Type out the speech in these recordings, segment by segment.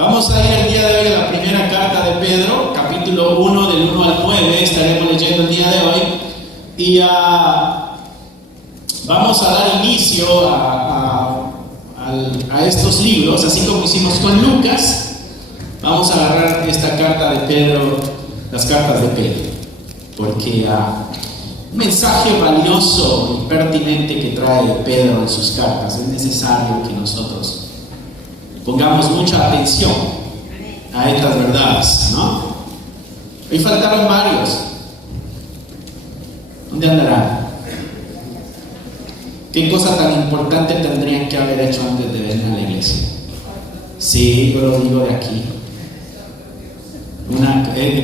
Vamos a ir el día de hoy a la primera carta de Pedro, capítulo 1, del 1 al 9, estaremos leyendo el día de hoy. Y vamos a dar inicio a estos libros, así como hicimos con Lucas. Vamos a agarrar esta carta de Pedro, las cartas de Pedro, porque un mensaje valioso y pertinente que trae Pedro en sus cartas, es necesario que nosotros pongamos mucha atención a estas verdades, ¿no? Hoy faltaron varios. ¿Dónde andarán? ¿Qué cosa tan importante tendrían que haber hecho antes de venir a la iglesia? Sí, yo lo digo de aquí.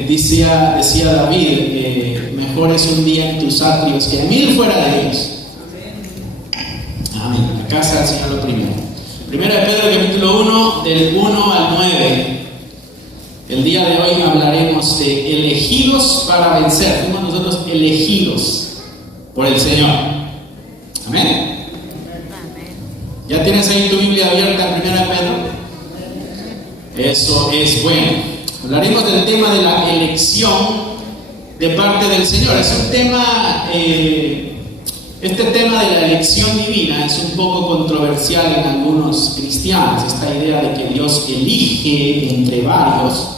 Decía David, mejor es un día en tus atrios que 1000 fuera de ellos. Amén. La casa del Señor lo primero. Primera de Pedro, capítulo 1, del 1 al 9. El día de hoy hablaremos de elegidos para vencer. Fuimos nosotros elegidos por el Señor. Amén. ¿Ya tienes ahí tu Biblia abierta en Primera de Pedro? Eso es bueno. Hablaremos del tema de la elección de parte del Señor. Es un tema... Este tema de la elección divina es un poco controversial en algunos cristianos, esta idea de que Dios elige entre varios.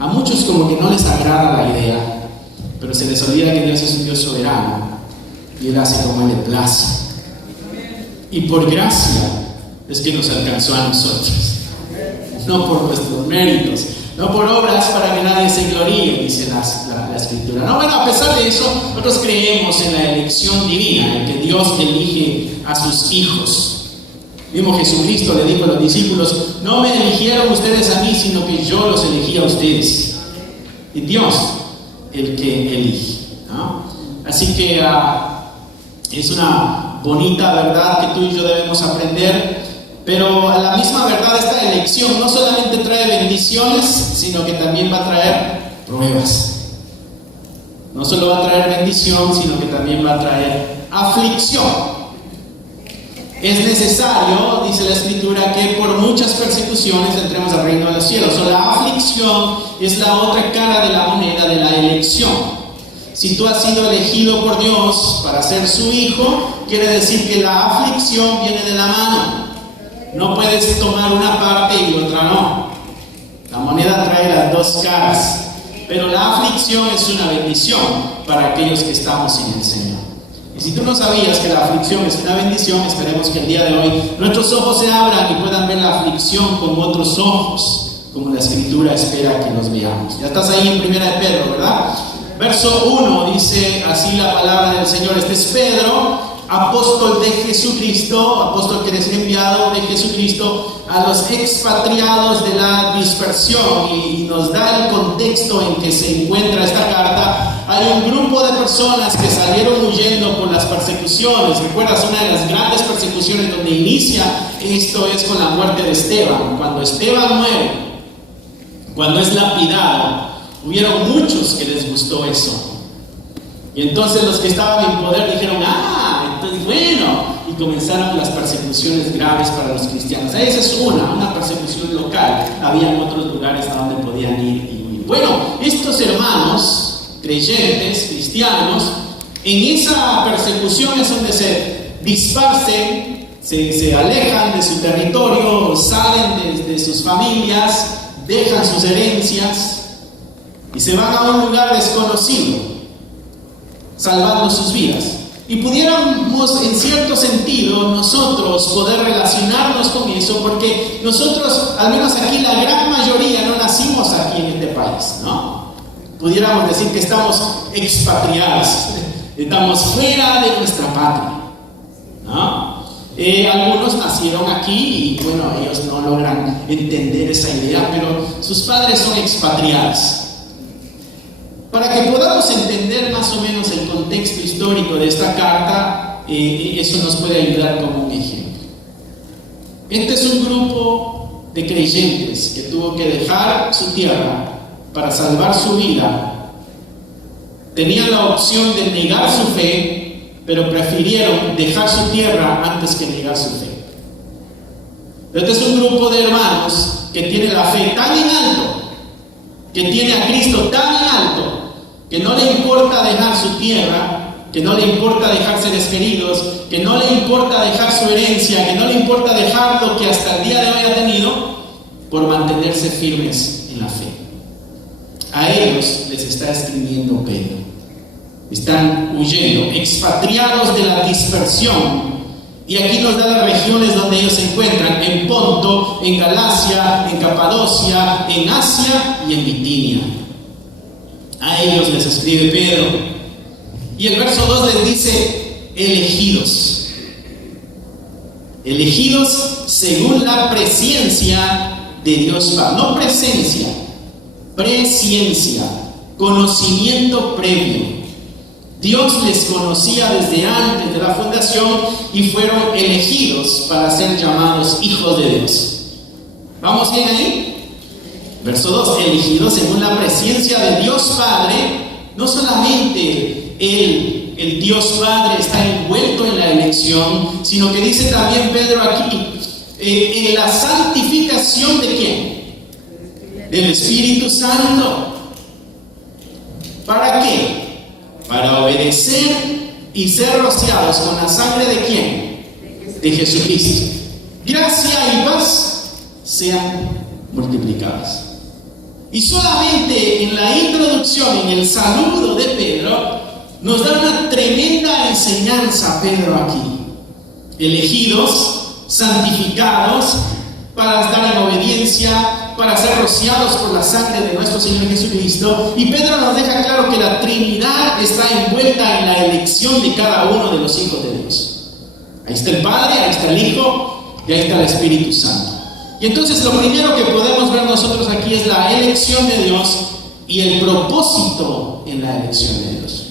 A muchos como que no les agrada la idea, pero se les olvida que Dios es un Dios soberano y Él hace como Él le place. Y por gracia es que nos alcanzó a nosotros, no por nuestros méritos, no por obras para que nadie se gloríe, dice la Escritura. No, bueno, a pesar de eso, nosotros creemos en la elección divina, en que Dios elige a sus hijos. Mismo Jesucristo le dijo a los discípulos: no me eligieron ustedes a mí, sino que yo los elegí a ustedes. Y Dios, el que elige, ¿no? Así que es una bonita verdad que tú y yo debemos aprender. Pero a la misma verdad, esta elección no solamente trae bendiciones, sino que también va a traer pruebas. No solo va a traer bendición, sino que también va a traer aflicción. Es necesario, dice la Escritura, que por muchas persecuciones entremos al reino de los cielos. O la aflicción es la otra cara de la moneda de la elección. Si tú has sido elegido por Dios para ser su hijo, quiere decir que la aflicción viene de la mano. No puedes tomar una parte y otra no. La moneda trae las dos caras. Pero la aflicción es una bendición para aquellos que estamos en el Señor. Y si tú no sabías que la aflicción es una bendición, esperemos que el día de hoy nuestros ojos se abran y puedan ver la aflicción con otros ojos, como la Escritura espera que los veamos. Ya estás ahí en Primera de Pedro, ¿verdad? Verso 1 dice así la palabra del Señor. Este es Pedro, apóstol de Jesucristo, apóstol que es enviado de Jesucristo a los expatriados de la dispersión, y nos da el contexto en que se encuentra esta carta. Hay un grupo de personas que salieron huyendo por las persecuciones. ¿Recuerdas? Una de las grandes persecuciones donde inicia esto es con la muerte de Esteban. Cuando Esteban muere, cuando es lapidado, hubieron muchos que les gustó eso. Y entonces los que estaban en poder dijeron: entonces bueno, y comenzaron las persecuciones graves para los cristianos. Esa es una persecución local. Había otros lugares a donde podían ir y huir. Bueno, estos hermanos creyentes, cristianos, en esa persecución es donde se dispersan, se alejan de su territorio, salen de sus familias, dejan sus herencias y se van a un lugar desconocido, salvando sus vidas. Y pudiéramos, en cierto sentido, nosotros poder relacionarnos con eso, porque nosotros, al menos aquí, la gran mayoría no nacimos aquí en este país, ¿no? Pudiéramos decir que estamos expatriados, estamos fuera de nuestra patria, ¿no? Algunos nacieron aquí y bueno, ellos no logran entender esa idea, pero sus padres son expatriados. Para que podamos entender más o menos el contexto histórico de esta carta, eso nos puede ayudar como un ejemplo. Este es un grupo de creyentes que tuvo que dejar su tierra para salvar su vida. Tenían la opción de negar su fe, pero prefirieron dejar su tierra antes que negar su fe. Este es un grupo de hermanos que tiene la fe tan en alto, que tiene a Cristo tan en alto, que no le importa dejar su tierra, que no le importa dejar seres queridos, que no le importa dejar su herencia, que no le importa dejar lo que hasta el día de hoy ha tenido, por mantenerse firmes en la fe. A ellos les está escribiendo Pedro. Están huyendo, expatriados de la dispersión. Y aquí nos da las regiones donde ellos se encuentran: en Ponto, en Galacia, en Capadocia, en Asia y en Bitinia. A ellos les escribe Pedro. Y el verso 2 les dice: elegidos. Elegidos según la presciencia de Dios Padre. No presencia, presciencia, conocimiento previo. Dios les conocía desde antes de la fundación y fueron elegidos para ser llamados hijos de Dios. ¿Vamos bien ahí? Verso 2: elegidos según la presciencia de Dios Padre. No solamente el Dios Padre está envuelto en la elección, sino que dice también Pedro aquí, en la santificación de ¿quién? Del Espíritu Santo. ¿Para qué? Para obedecer y ser rociados con la sangre de ¿quién? De Jesucristo. Gracia y paz sean multiplicadas. Y solamente en la introducción, en el saludo de Pedro, nos da una tremenda enseñanza Pedro aquí. Elegidos, santificados, para estar en obediencia, para ser rociados por la sangre de nuestro Señor Jesucristo. Y Pedro nos deja claro que la Trinidad está envuelta en la elección de cada uno de los hijos de Dios. Ahí está el Padre, ahí está el Hijo y ahí está el Espíritu Santo. Y entonces lo primero que podemos ver nosotros aquí es la elección de Dios y el propósito en la elección de Dios.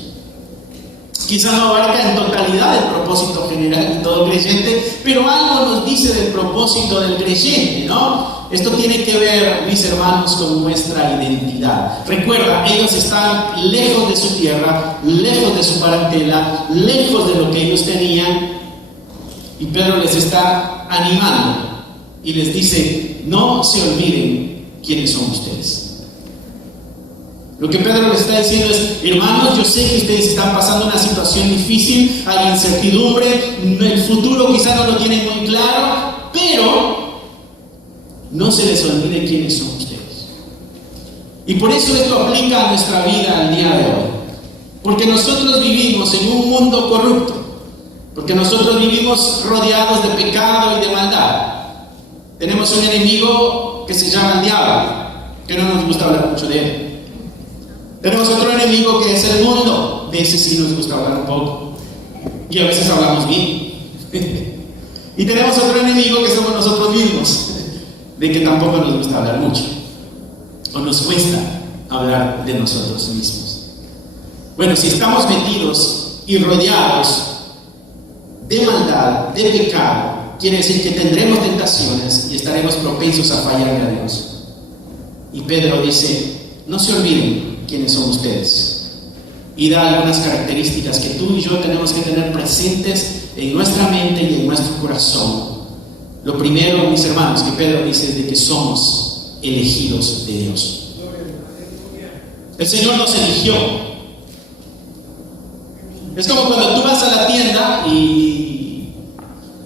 Quizá no abarca en totalidad el propósito general de todo creyente, pero algo nos dice del propósito del creyente, ¿no? Esto tiene que ver, mis hermanos, con nuestra identidad. Recuerda, ellos están lejos de su tierra, lejos de su parentela, lejos de lo que ellos tenían, y Pedro les está animando y les dice: no se olviden quiénes son ustedes. Lo que Pedro les está diciendo es: hermanos, yo sé que ustedes están pasando una situación difícil, hay incertidumbre, el futuro quizás no lo tienen muy claro, pero no se les olvide quiénes son ustedes. Y por eso esto aplica a nuestra vida al día de hoy. Porque nosotros vivimos en un mundo corrupto, porque nosotros vivimos rodeados de pecado y de maldad. Tenemos un enemigo que se llama el diablo, que no nos gusta hablar mucho de él. Tenemos otro enemigo que es el mundo, de ese sí nos gusta hablar un poco, y a veces hablamos bien. Y tenemos otro enemigo que somos nosotros mismos, de que tampoco nos gusta hablar mucho, o nos cuesta hablar de nosotros mismos. Bueno, si estamos metidos y rodeados de maldad, de pecado, quiere decir que tendremos tentaciones y estaremos propensos a fallarle a Dios. Y Pedro dice: no se olviden quiénes son ustedes, y da algunas características que tú y yo tenemos que tener presentes en nuestra mente y en nuestro corazón. Lo primero, mis hermanos, que Pedro dice es de que somos elegidos de Dios. El Señor nos eligió. Es como cuando tú vas a la tienda y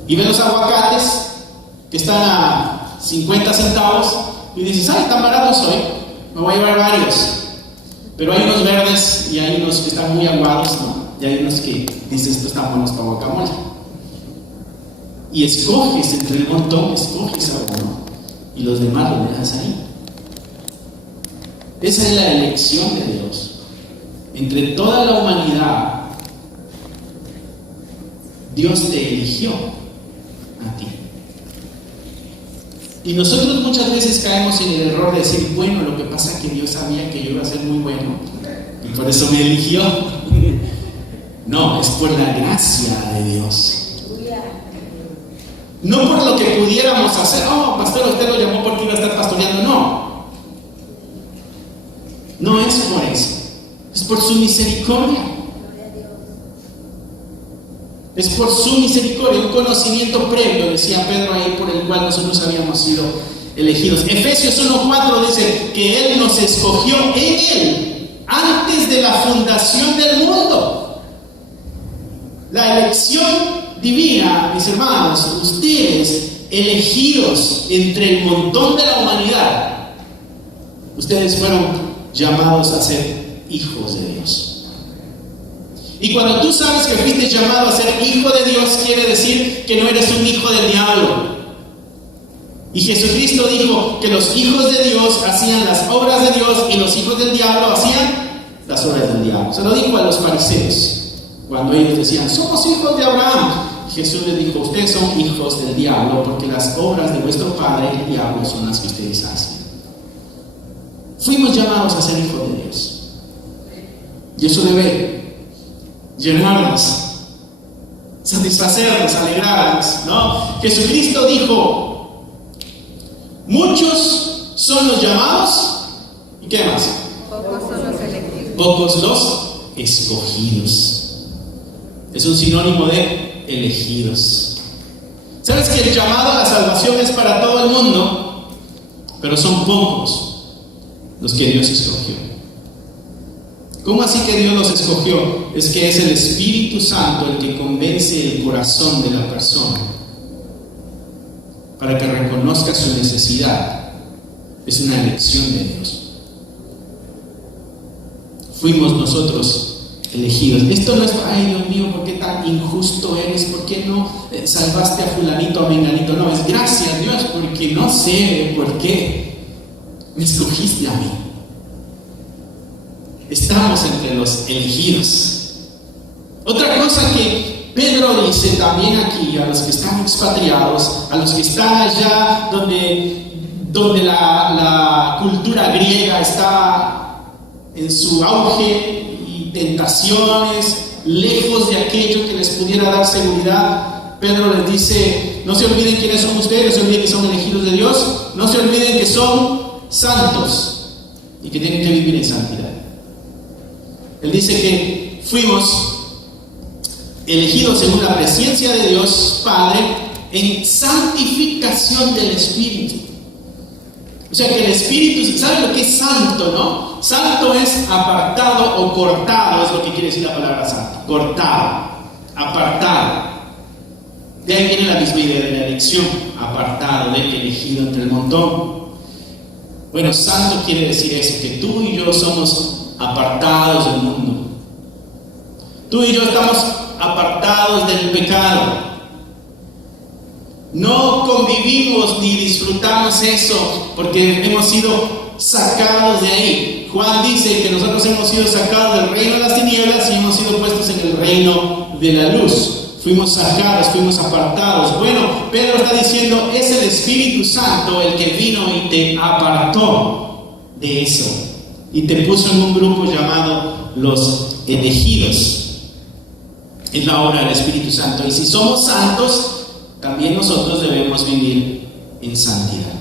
ves los aguacates que están a 50 centavos y dices: ay, tan baratos hoy, me voy a llevar varios. Pero hay unos verdes y hay unos que están muy aguados, ¿no? Y hay unos que dices: estos están buenos para guacamole. Y escoges entre el montón, escoges a uno y los demás los dejas ahí. Esa es la elección de Dios. Entre toda la humanidad, Dios te eligió a ti. Y nosotros muchas veces caemos en el error de decir: bueno, lo que pasa es que Dios sabía que yo iba a ser muy bueno y por eso me eligió. No, es por la gracia de Dios. No por lo que pudiéramos hacer. Oh, pastor, usted lo llamó porque iba a estar pastoreando. No. No es por eso. Es por su misericordia. Es por su misericordia, un conocimiento previo, decía Pedro ahí, por el cual nosotros habíamos sido elegidos. Efesios 1:4 dice que Él nos escogió en Él antes de la fundación del mundo. La elección divina, mis hermanos, ustedes elegidos entre el montón de la humanidad, ustedes fueron llamados a ser hijos de Dios. Y cuando tú sabes que fuiste llamado a ser hijo de Dios, quiere decir que no eres un hijo del diablo. Y Jesucristo dijo que los hijos de Dios hacían las obras de Dios y los hijos del diablo hacían las obras del diablo. Se lo dijo a los fariseos cuando ellos decían, somos hijos de Abraham. Jesús les dijo, ustedes son hijos del diablo porque las obras de vuestro padre, el diablo, son las que ustedes hacen. Fuimos llamados a ser hijos de Dios. Y eso debe llenarnos, satisfacernos, alegrarnos, ¿no? Jesucristo dijo, muchos son los llamados, ¿y qué más? Pocos son los elegidos. Pocos los escogidos. Es un sinónimo de elegidos. ¿Sabes que el llamado a la salvación es para todo el mundo? Pero son pocos los que Dios escogió. ¿Cómo así que Dios los escogió? Es que es el Espíritu Santo el que convence el corazón de la persona para que reconozca su necesidad. Es una elección de Dios. Fuimos nosotros elegidos. Esto no es, ay Dios mío, ¿por qué tan injusto eres? ¿Por qué no salvaste a fulanito o a menganito? No, es gracias Dios, porque no sé por qué me escogiste a mí. Estamos entre los elegidos. Otra cosa que Pedro dice también aquí a los que están expatriados, a los que están allá donde la cultura griega está en su auge y tentaciones, lejos de aquello que les pudiera dar seguridad, Pedro les dice, no se olviden quiénes son ustedes, no se olviden que son elegidos de Dios, no se olviden que son santos y que tienen que vivir en santidad. Él dice que fuimos elegidos según la presencia de Dios Padre en santificación del Espíritu. O sea que el Espíritu, ¿sabe lo que es santo, no? Santo es apartado o cortado, es lo que quiere decir la palabra santo. Cortado, apartado. De ahí viene la misma idea de la elección, apartado, de elegido entre el montón. Bueno, santo quiere decir eso, que tú y yo somos apartados del mundo. Tú y yo estamos apartados del pecado. No convivimos ni disfrutamos eso porque hemos sido sacados de ahí. Juan dice que nosotros hemos sido sacados del reino de las tinieblas y hemos sido puestos en el reino de la luz. Fuimos sacados, fuimos apartados. Bueno, Pedro está diciendo, es el Espíritu Santo el que vino y te apartó de eso y te puso en un grupo llamado los elegidos. Es la obra del Espíritu Santo. Y si somos santos, también nosotros debemos vivir en santidad.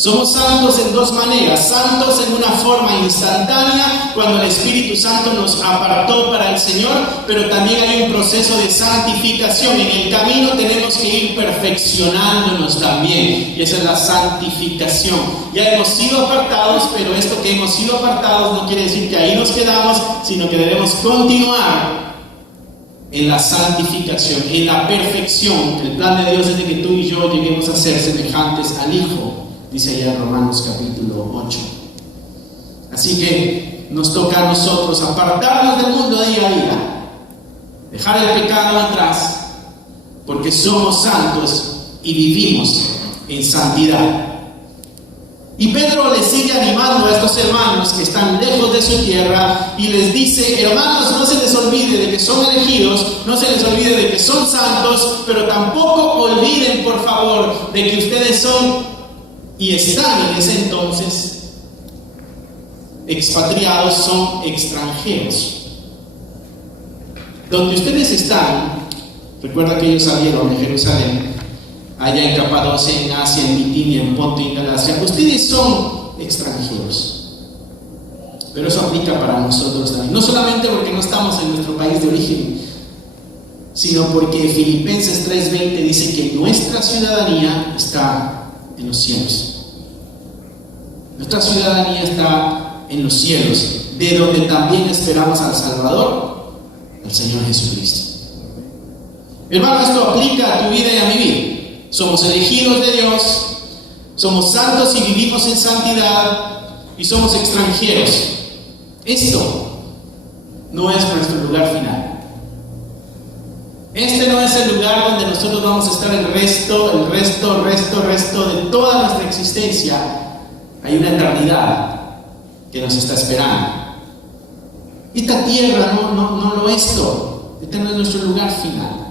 Somos santos en dos maneras. Santos en una forma instantánea, cuando el Espíritu Santo nos apartó para el Señor, pero también hay un proceso de santificación. En el camino tenemos que ir perfeccionándonos también, y esa es la santificación. Ya hemos sido apartados, pero esto que hemos sido apartados no quiere decir que ahí nos quedamos, sino que debemos continuar en la santificación, en la perfección. El plan de Dios es de que tú y yo lleguemos a ser semejantes al Hijo, dice allá en Romanos capítulo 8. Así que nos toca a nosotros apartarnos del mundo día a día, dejar el pecado atrás, porque somos santos y vivimos en santidad. Y Pedro les sigue animando a estos hermanos que están lejos de su tierra y les dice, hermanos, no se les olvide de que son elegidos, no se les olvide de que son santos, pero tampoco olviden, por favor, de que ustedes son y están en ese entonces expatriados, son extranjeros. Donde ustedes están, recuerda que ellos salieron de Jerusalén, allá en Capadocia, en Asia, en Bitinia, en Ponto y en Galacia, ustedes son extranjeros. Pero eso aplica para nosotros también, no solamente porque no estamos en nuestro país de origen, sino porque Filipenses 3:20 dice que nuestra ciudadanía está en los cielos. Nuestra ciudadanía está en los cielos, de donde también esperamos al Salvador, al Señor Jesucristo. Hermano, esto aplica a tu vida y a mi vida. Somos elegidos de Dios, somos santos y vivimos en santidad, y somos extranjeros. Esto no es nuestro lugar final. Este no es el lugar donde nosotros vamos a estar el resto de toda nuestra existencia. Hay una eternidad que nos está esperando. Esta tierra no lo es todo. Este no es nuestro lugar final.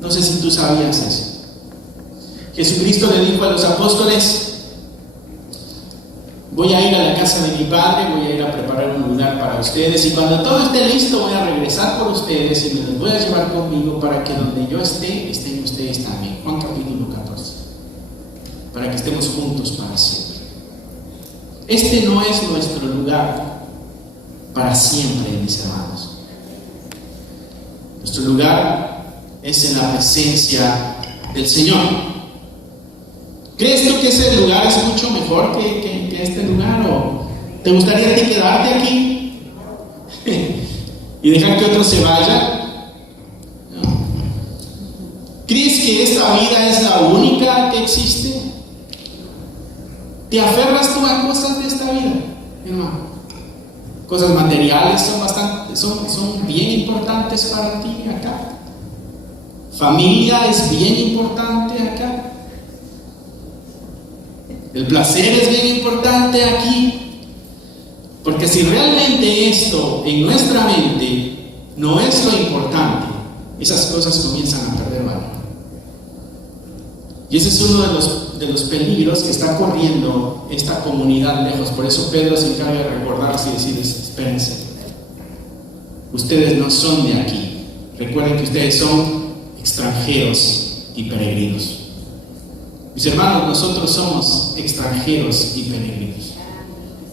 No sé si tú sabías eso. Jesucristo le dijo a los apóstoles: voy a ir a la casa de mi Padre, voy a ir a preparar un lugar para ustedes, y cuando todo esté listo voy a regresar por ustedes y me los voy a llevar conmigo para que donde yo esté, estén ustedes también. Juan capítulo 14. Para que estemos juntos para siempre. Este no es nuestro lugar para siempre, mis hermanos. Nuestro lugar es en la presencia del Señor. ¿Crees tú que ese lugar es mucho mejor que este lugar? ¿O te gustaría a ti quedarte aquí y dejar que otro se vaya? No. ¿Crees que esta vida es la única que existe? ¿Te aferras tú a cosas de esta vida, hermano? Cosas materiales son bien importantes para ti acá. Familia es bien importante acá. El placer es bien importante aquí. Porque si realmente esto en nuestra mente no es lo importante, esas cosas comienzan a perder valor. Y ese es uno de los peligros que está corriendo esta comunidad lejos. Por eso Pedro se encarga de recordarles y decirles: espérense, ustedes no son de aquí. Recuerden que ustedes son extranjeros y peregrinos. Mis hermanos, nosotros somos extranjeros y peregrinos.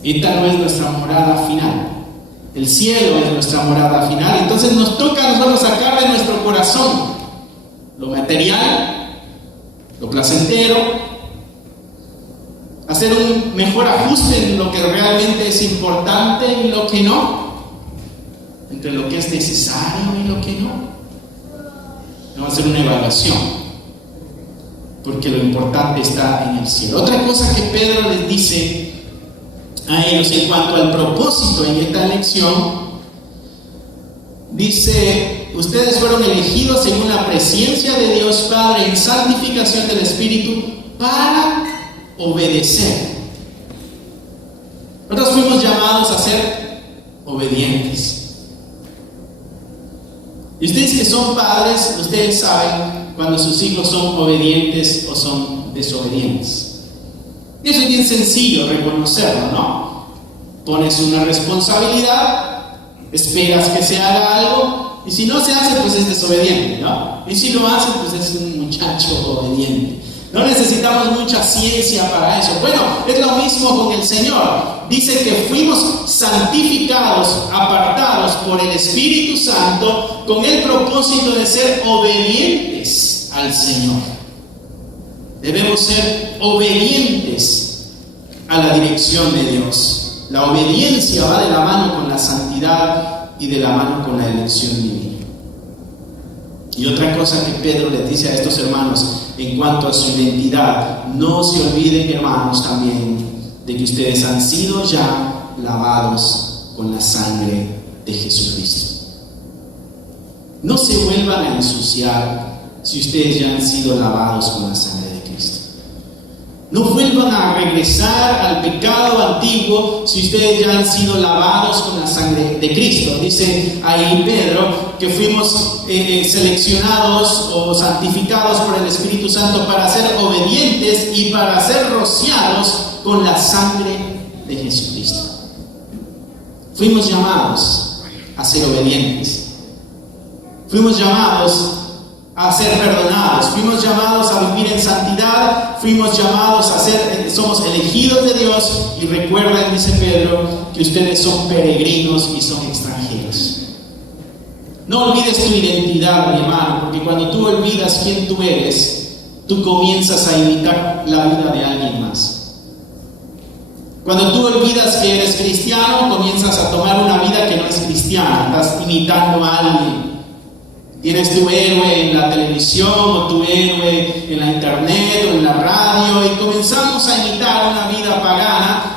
Esta no es nuestra morada final. El cielo es nuestra morada final. Entonces nos toca a nosotros sacar de nuestro corazón lo material, lo placentero, hacer un mejor ajuste en lo que realmente es importante y lo que no, entre lo que es necesario y lo que no. Vamos a hacer una evaluación, porque lo importante está en el cielo. Otra cosa que Pedro les dice a ellos en cuanto al propósito en esta lección, dice: ustedes fueron elegidos según la presencia de Dios Padre en santificación del Espíritu para obedecer. Nosotros fuimos llamados a ser obedientes. Y ustedes que son padres, ustedes saben cuando sus hijos son obedientes o son desobedientes. Y eso es bien sencillo reconocerlo, ¿no? Pones una responsabilidad, esperas que se haga algo, y si no se hace, pues es desobediente, ¿no? Y si lo hace, pues es un muchacho obediente. No necesitamos mucha ciencia para eso. Bueno, es lo mismo con el Señor. Dice que fuimos santificados, apartados por el Espíritu Santo con el propósito de ser obedientes al Señor. Debemos ser obedientes a la dirección de Dios. La obediencia va de la mano con la santidad y de la mano con la elección divina. Y otra cosa que Pedro les dice a estos hermanos en cuanto a su identidad: no se olviden, hermanos, también de que ustedes han sido ya lavados con la sangre de Jesucristo. No se vuelvan a ensuciar si ustedes ya han sido lavados con la sangre de Cristo. No vuelvan a regresar al pecado antiguo si ustedes ya han sido lavados con la sangre de Cristo. Dice ahí Pedro que fuimos seleccionados o santificados por el Espíritu Santo para ser obedientes y para ser rociados con la sangre de Jesucristo. Fuimos llamados a ser obedientes. Fuimos llamados a ser perdonados, fuimos llamados a vivir en santidad, fuimos llamados a ser, somos elegidos de Dios. Y recuerden, dice Pedro, que ustedes son peregrinos y son extranjeros. No olvides tu identidad, mi hermano, porque cuando tú olvidas quién tú eres, tú comienzas a imitar la vida de alguien más. Cuando tú olvidas que eres cristiano, comienzas a tomar una vida que no es cristiana, estás imitando a alguien. Tienes tu héroe en la televisión o tu héroe en la internet o en la radio y comenzamos a imitar una vida pagana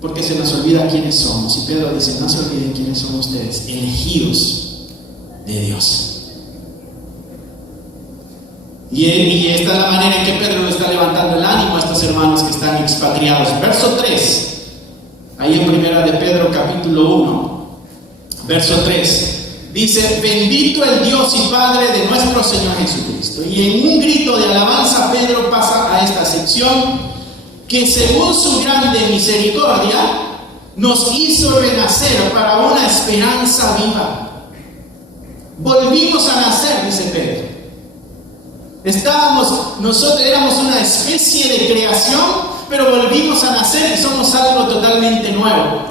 porque se nos olvida quiénes somos. Y Pedro dice, no se olviden quiénes son ustedes, elegidos de Dios. Y esta es la manera en que Pedro le está levantando el ánimo a estos hermanos que están expatriados. Verso 3, ahí en primera de Pedro capítulo 1, verso 3. Dice, bendito el Dios y Padre de nuestro Señor Jesucristo. Y en un grito de alabanza Pedro pasa a esta sección, que según su grande misericordia nos hizo renacer para una esperanza viva. Volvimos a nacer, dice Pedro. Nosotros éramos una especie de creación, pero volvimos a nacer y somos algo totalmente nuevo.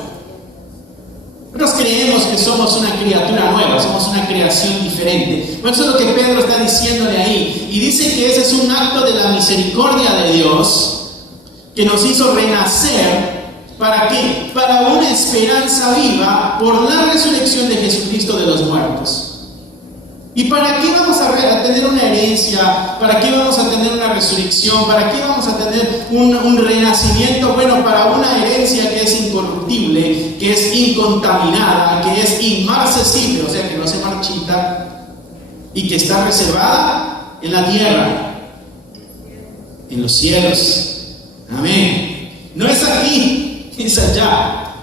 Nosotros creemos que somos una criatura nueva, somos una creación diferente. Bueno, eso es lo que Pedro está diciéndole ahí. Y dice que ese es un acto de la misericordia de Dios que nos hizo renacer. ¿Para qué? Para una esperanza viva por la resurrección de Jesucristo de los muertos. ¿Y para qué vamos a tener una herencia? ¿Para qué vamos a tener una resurrección? ¿Para qué vamos a tener un renacimiento? Bueno, para una herencia que es incorruptible, que es incontaminada, que es inmarcesible, o sea, que no se marchita y que está reservada en la tierra, en los cielos. Amén. No es aquí, es allá.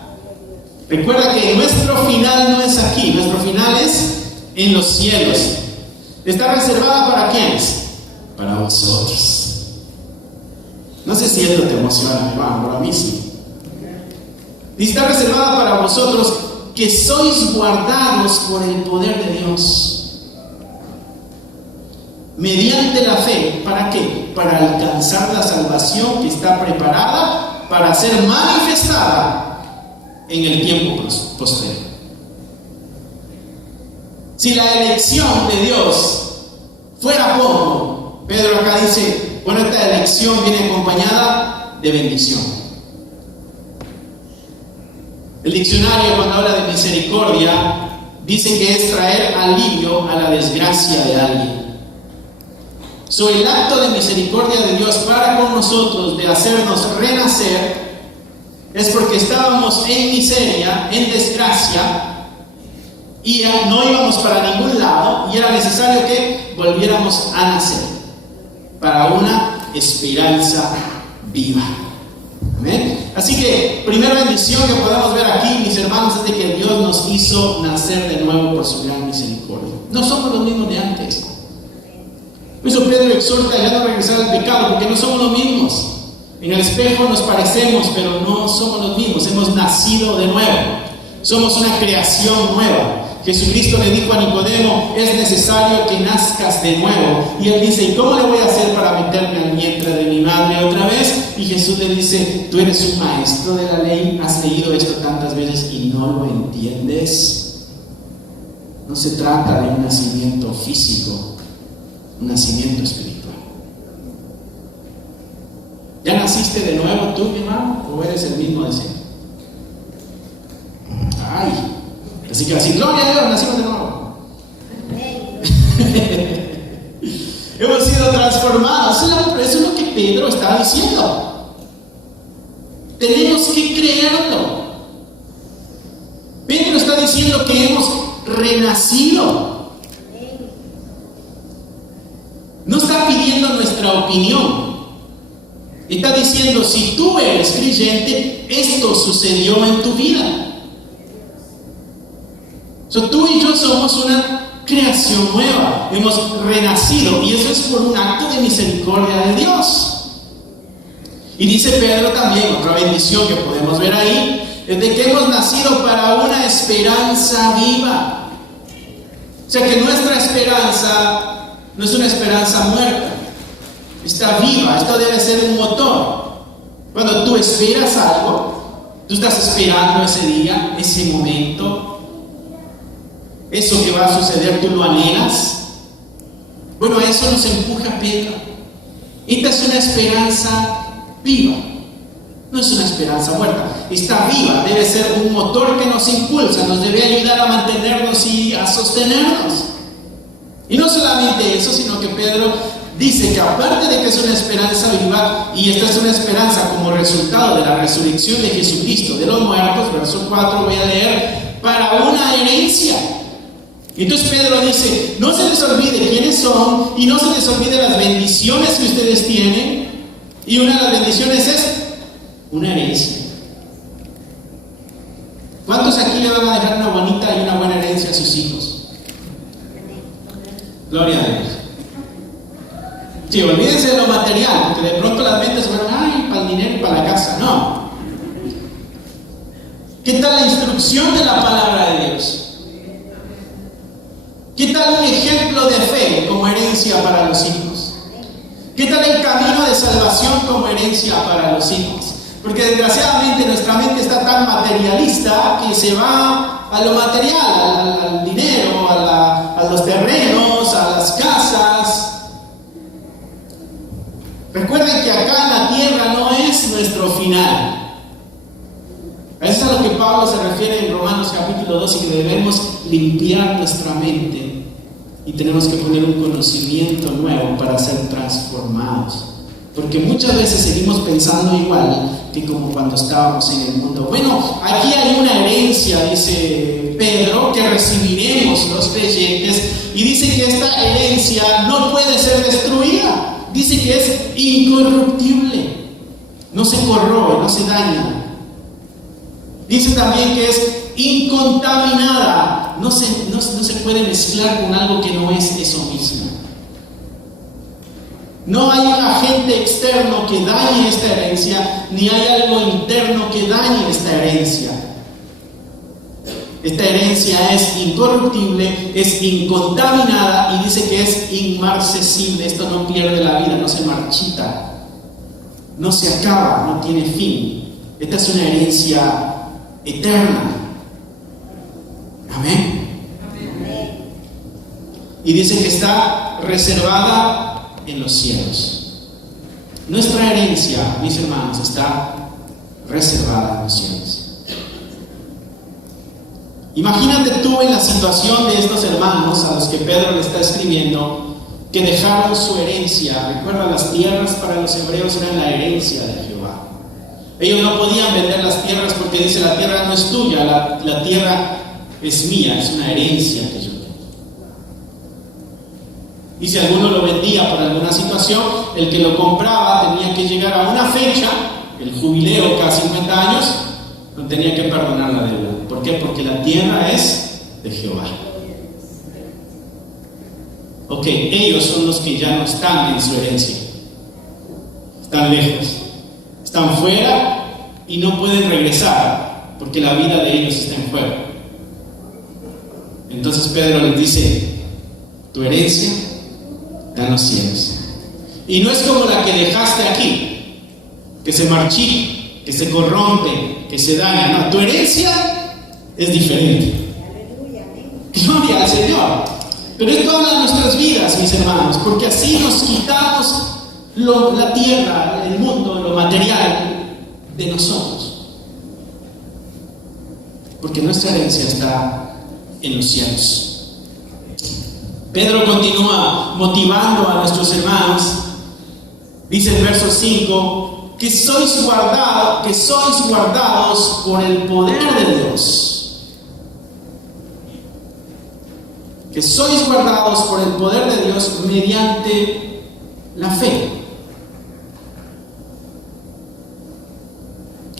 Recuerda que nuestro final no es aquí, nuestro final es en los cielos. ¿Está reservada para quiénes? Para vosotros. No sé si esto te emociona, hermano, pero a mí sí. Y está reservada para vosotros que sois guardados por el poder de Dios mediante la fe. ¿Para qué? Para alcanzar la salvación que está preparada para ser manifestada en el tiempo posterior. Si la elección de Dios fuera poco, Pedro acá dice, bueno, esta elección viene acompañada de bendición. El diccionario, cuando habla de misericordia, dice que es traer alivio a la desgracia de alguien. El acto de misericordia de Dios para con nosotros, de hacernos renacer, es porque estábamos en miseria, en desgracia, y no íbamos para ningún lado, y era necesario que volviéramos a nacer para una esperanza viva. ¿Amén? Así que, primera bendición que podemos ver aquí, mis hermanos, es de que Dios nos hizo nacer de nuevo por su gran misericordia. No somos los mismos de antes. Por eso Pedro exhorta a ya no regresar al pecado, porque no somos los mismos. En el espejo nos parecemos, pero no somos los mismos. Hemos nacido de nuevo. Somos una creación nueva. Jesucristo le dijo a Nicodemo, es necesario que nazcas de nuevo. Y él dice, ¿y cómo le voy a hacer para meterme al vientre de mi madre otra vez? Y Jesús le dice, tú eres un maestro de la ley, has leído esto tantas veces y no lo entiendes. No se trata de un nacimiento físico, un nacimiento espiritual. ¿Ya naciste de nuevo tú, mi hermano? ¿O eres el mismo de siempre? Ay, así que así, gloria a Dios, nacimos de nuevo. Hemos sido transformados. Eso es lo que Pedro está diciendo. Tenemos que creerlo. Pedro está diciendo que hemos renacido. No está pidiendo nuestra opinión. Está diciendo, si tú eres creyente, esto sucedió en tu vida. Tú y yo somos una creación nueva, hemos renacido, y eso es por un acto de misericordia de Dios. Y dice Pedro también, otra bendición que podemos ver ahí, es de que hemos nacido para una esperanza viva. O sea que nuestra esperanza no es una esperanza muerta, está viva. Esto debe ser un motor. Cuando tú esperas algo, tú estás esperando ese día, ese momento, eso que va a suceder, tú lo anhelas. Bueno, a eso nos empuja Pedro. Esta es una esperanza viva. No es una esperanza muerta, está viva, debe ser un motor que nos impulsa, nos debe ayudar a mantenernos y a sostenernos. Y no solamente eso, sino que Pedro dice que aparte de que es una esperanza viva, y esta es una esperanza como resultado de la resurrección de Jesucristo de los muertos, verso 4 voy a leer, para una herencia. Entonces Pedro dice, no se les olvide quiénes son y no se les olvide las bendiciones que ustedes tienen, y una de las bendiciones es una herencia. ¿Cuántos aquí le van a dejar una bonita y una buena herencia a sus hijos? Gloria a Dios. Sí, olvídense de lo material, porque de pronto las mentes se van, ay, para el dinero y para la casa. No. ¿Qué tal la instrucción de la palabra de Dios? ¿Qué tal un ejemplo de fe como herencia para los hijos? ¿Qué tal el camino de salvación como herencia para los hijos? Porque desgraciadamente nuestra mente está tan materialista que se va a lo material, al dinero, a los terrenos, a las casas. Recuerden que acá en la tierra no es nuestro final. A eso es a lo que Pablo se refiere en Romanos capítulo 2, y que debemos limpiar nuestra mente y tenemos que poner un conocimiento nuevo para ser transformados. Porque muchas veces seguimos pensando igual que como cuando estábamos en el mundo. Bueno, aquí hay una herencia, dice Pedro, que recibiremos los creyentes, y dice que esta herencia no puede ser destruida. Dice que es incorruptible, no se corroe, no se daña. Dice también que es incontaminada, no se puede mezclar con algo que no es eso mismo. No hay un agente externo que dañe esta herencia, ni hay algo interno que dañe esta herencia. Esta herencia es incorruptible, es incontaminada, y dice que es inmarcesible. Esto no pierde la vida, no se marchita, no se acaba, no tiene fin. Esta es una herencia eterna. Amén. Y dice que está reservada en los cielos. Nuestra herencia, mis hermanos, está reservada en los cielos. Imagínate tú en la situación de estos hermanos a los que Pedro le está escribiendo, que dejaron su herencia. Recuerda, las tierras para los hebreos eran la herencia de Jehová. Ellos no podían vender las tierras porque dice, la tierra no es tuya, la tierra es mía, es una herencia que yo tengo. Y si alguno lo vendía por alguna situación, el que lo compraba tenía que llegar a una fecha, el jubileo cada 50 años, no tenía que perdonar la deuda. ¿Por qué? Porque la tierra es de Jehová. Ok, ellos son los que ya no están en su herencia. Están lejos. Están fuera y no pueden regresar porque la vida de ellos está en juego. Entonces Pedro les dice, tu herencia está en los cielos. Y no es como la que dejaste aquí, que se marchita, que se corrompe, que se daña. No, tu herencia es diferente. Gloria al Señor. Pero esto habla de nuestras vidas, mis hermanos, porque así nos quitamos la tierra, el mundo, lo material de nosotros. Porque nuestra herencia está en los cielos. Pedro continúa motivando a nuestros hermanos. Dice en verso 5 que sois guardados por el poder de Dios. Que sois guardados por el poder de Dios mediante la fe.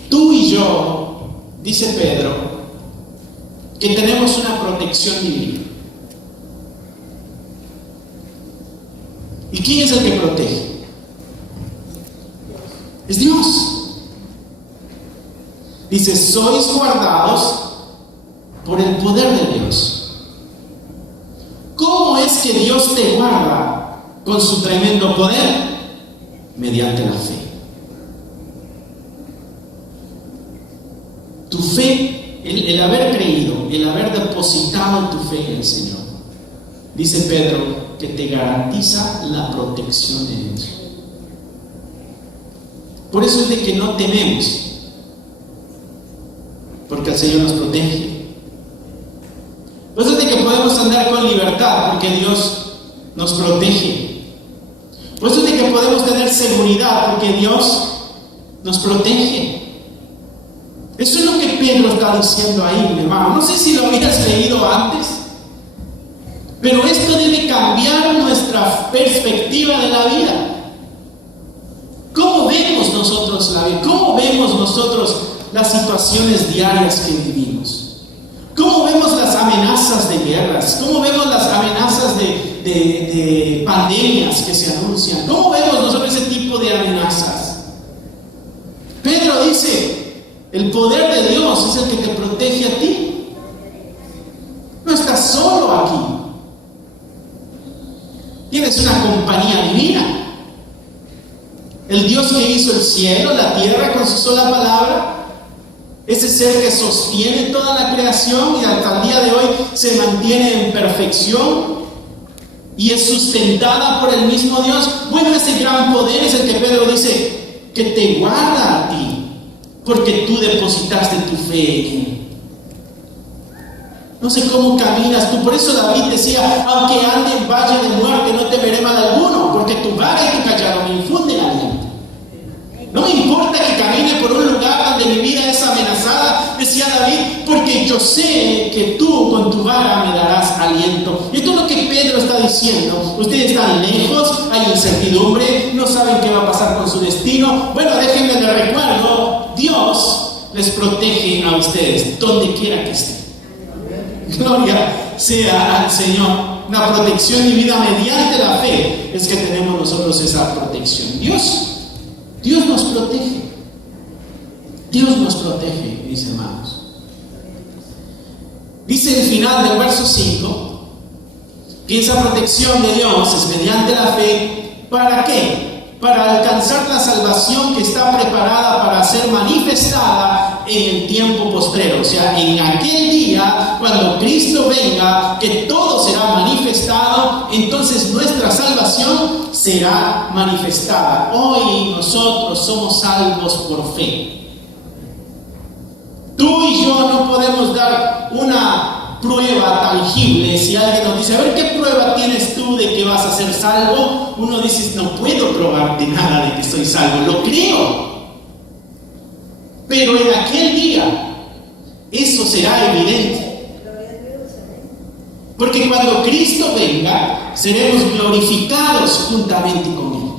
Tú y yo, dice Pedro, que tenemos una protección divina. ¿Y quién es el que protege? Es Dios. Dice, sois guardados por el poder de Dios. ¿Cómo es que Dios te guarda con su tremendo poder? Mediante la fe. Tu fe, el haber creído, el haber depositado tu fe en el Señor, dice Pedro, que te garantiza la protección de Dios. Por eso es de que no tememos, porque el Señor nos protege. Por eso es de que podemos andar con libertad, porque Dios nos protege. Por eso es de que podemos tener seguridad, porque Dios nos protege. Eso es lo que Pedro está diciendo ahí, mi hermano. No sé si lo habías leído antes, pero esto debe cambiar nuestra perspectiva de la vida. ¿Cómo vemos nosotros la vida? ¿Cómo vemos nosotros las situaciones diarias que vivimos? ¿Cómo vemos las amenazas de guerras? ¿Cómo vemos las amenazas de pandemias que se anuncian? ¿Cómo vemos nosotros ese tipo de amenazas? Pedro dice, el poder de Dios es el que te protege a ti. No estás solo aquí. Tienes una compañía divina. El Dios que hizo el cielo, la tierra con su sola palabra, ese ser que sostiene toda la creación y hasta el día de hoy se mantiene en perfección y es sustentada por el mismo Dios. Bueno, ese gran poder es el que Pedro dice que te guarda a ti, porque tú depositaste tu fe en Él. No sé cómo caminas tú. Por eso David decía, aunque ande en valle de muerte, no temeré mal alguno, porque tu vara y tu callado me infunden aliento. No me importa que camine por un lugar donde mi vida es amenazada, decía David, porque yo sé que tú con tu vara me darás aliento. Y esto es lo que Pedro está diciendo. Ustedes están lejos, hay incertidumbre, no saben qué va a pasar con su destino. Bueno, déjenme les recuerdo, Dios les protege a ustedes, donde quiera que estén. Gloria sea al Señor. Una protección divina mediante la fe es que tenemos nosotros esa protección. Dios nos protege. Dios nos protege, mis hermanos. Dice el final del verso 5 que esa protección de Dios es mediante la fe. ¿Para qué? Para alcanzar la salvación que está preparada para ser manifestada en el tiempo postrero. O sea, en aquel día, cuando Cristo venga, que todo será manifestado, entonces nuestra salvación será manifestada. Hoy nosotros somos salvos por fe. Tú y yo no podemos dar una prueba tangible. Si alguien nos dice, a ver, ¿qué prueba tienes tú de que vas a ser salvo? Uno dice, no puedo probarte nada de que soy salvo. Lo creo. Pero en aquel día, eso será evidente. Porque cuando Cristo venga, seremos glorificados juntamente con Él.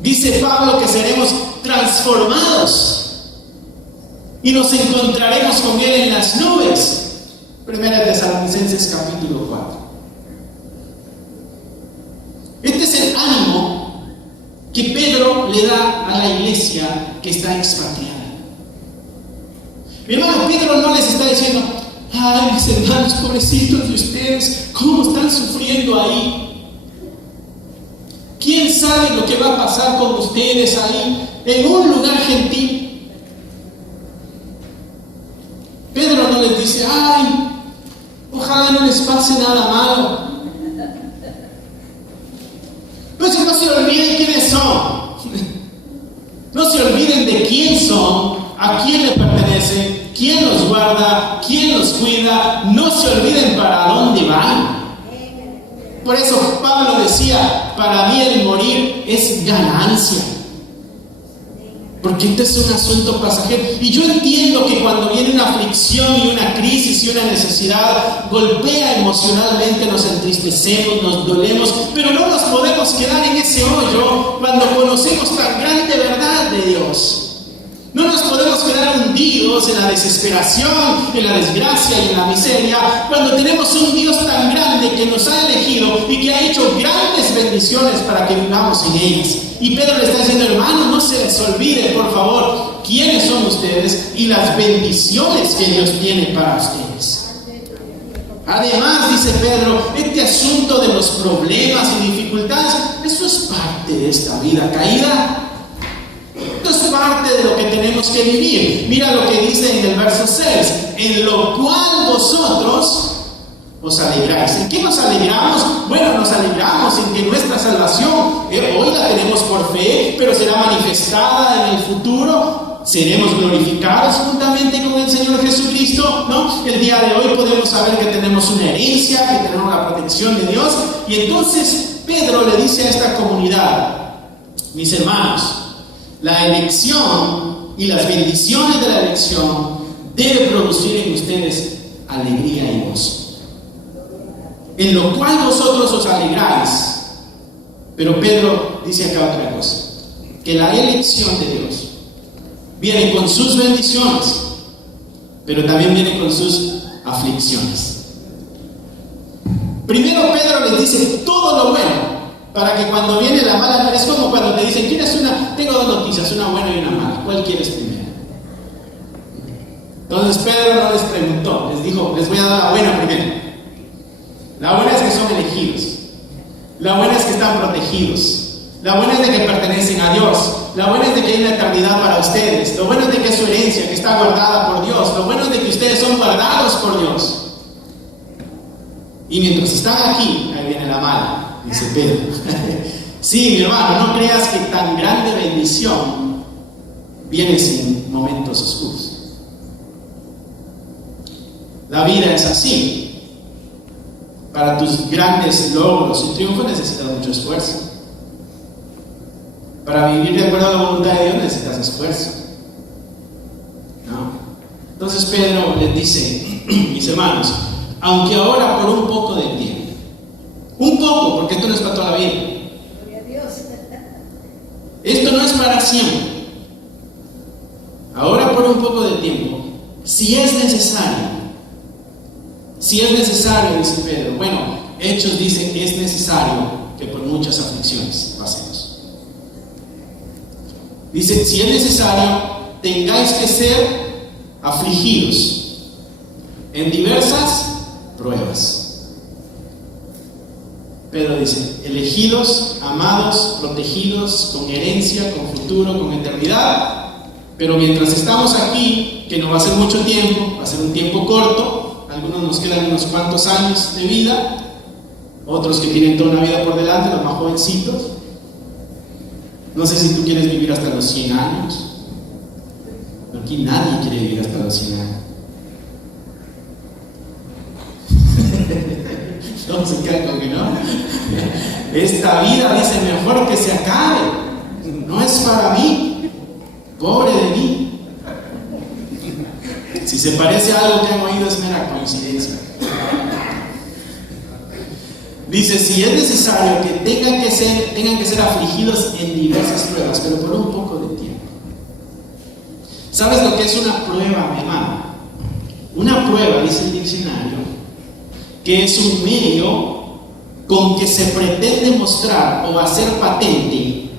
Dice Pablo que seremos transformados y nos encontraremos con Él en las nubes. Primera de Tesalonicenses capítulo 4. Este es el ánimo que Pedro le da a la iglesia que está expatriada. Mi hermano, Pedro no les está diciendo, ay, mis hermanos, pobrecitos de ustedes, cómo están sufriendo ahí. ¿Quién sabe lo que va a pasar con ustedes ahí, en un lugar gentil? Pedro no les dice, ay, ojalá no les pase nada malo. Pues no se olviden quiénes son. No se olviden de quién son, a quién le pertenecen, quién los guarda, quién los cuida. No se olviden para dónde van. Por eso Pablo decía, para mí el morir es ganancia. Porque este es un asunto pasajero. Y yo entiendo que cuando viene una aflicción y una crisis y una necesidad, golpea emocionalmente, nos entristecemos, nos dolemos, pero no nos podemos quedar en ese hoyo cuando conocemos tan grande verdad de Dios. No nos podemos quedar hundidos en la desesperación, en la desgracia y en la miseria, cuando tenemos un Dios tan grande que nos ha elegido y que ha hecho grandes bendiciones para que vivamos en ellas. Y Pedro le está diciendo, hermanos, no se les olvide, por favor, quiénes son ustedes y las bendiciones que Dios tiene para ustedes. Además, dice Pedro, este asunto de los problemas y dificultades, eso es parte de esta vida caída. Esto es parte de lo que tenemos que vivir. Mira lo que dice en el verso 6, en lo cual vosotros os alegráis. ¿En qué nos alegramos? Bueno, nos alegramos en que nuestra salvación hoy la tenemos por fe, pero será manifestada en el futuro. Seremos glorificados juntamente con el Señor Jesucristo, ¿no? El día de hoy podemos saber que tenemos una herencia, que tenemos la protección de Dios. Y entonces Pedro le dice a esta comunidad: mis hermanos, la elección y las bendiciones de la elección deben producir en ustedes alegría y gozo, en lo cual vosotros os alegráis. Pero Pedro dice acá otra cosa: que la elección de Dios viene con sus bendiciones, pero también viene con sus aflicciones. Primero Pedro les dice todo lo bueno, para que cuando viene la mala, es como cuando te dicen: ¿quieres una? Tengo dos noticias, una buena y una mala, ¿cuál quieres primero? Entonces Pedro no les preguntó, les dijo: les voy a dar la buena primero. La buena es que son elegidos, la buena es que están protegidos, la buena es de que pertenecen a Dios, la buena es de que hay una eternidad para ustedes, lo bueno es de que es su herencia, que está guardada por Dios, lo bueno es de que ustedes son guardados por Dios. Y mientras están aquí, ahí viene la mala, dice Pedro. Sí, mi hermano, no creas que tan grande bendición viene sin momentos oscuros. La vida es así. Para tus grandes logros y triunfos necesitas mucho esfuerzo. Para vivir de acuerdo a la voluntad de Dios necesitas esfuerzo, ¿no? Entonces Pedro les dice: mis hermanos, aunque ahora por un poco de tiempo, un poco, porque esto no es para toda la vida, esto no es para siempre, ahora por un poco de tiempo, si es necesario, dice Pedro. Bueno, Hechos dice: es necesario que por muchas aflicciones pasemos. Dice: si es necesario, tengáis que ser afligidos en diversas pruebas. Pedro dice: elegidos, amados, protegidos, con herencia, con futuro, con eternidad. Pero mientras estamos aquí, que no va a ser mucho tiempo, va a ser un tiempo corto, algunos nos quedan unos cuantos años de vida, otros que tienen toda una vida por delante, los más jovencitos. No sé si tú quieres vivir hasta los 100 años. Aquí nadie quiere vivir hasta los 100 años. No se cae con que no. Esta vida, dice, mejor que se acabe. No es para mí. Pobre de mí. Si se parece a algo que han oído, es mera coincidencia. Dice: si es necesario que tengan que ser afligidos en diversas pruebas, pero por un poco de tiempo. ¿Sabes lo que es una prueba, mi hermano? Una prueba, dice el diccionario, que es un medio con que se pretende mostrar o hacer patente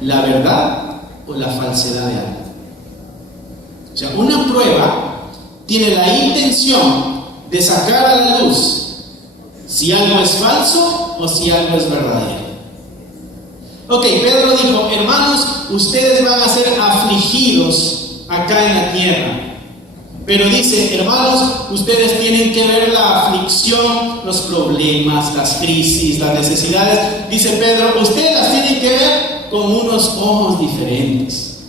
la verdad o la falsedad de algo. O sea, una prueba tiene la intención de sacar a la luz si algo es falso o si algo es verdadero. Ok, Pedro dijo: hermanos, ustedes van a ser afligidos acá en la tierra. Pero dice: hermanos, ustedes tienen que ver la aflicción, los problemas, las crisis, las necesidades. Dice Pedro: ustedes las tienen que ver con unos ojos diferentes.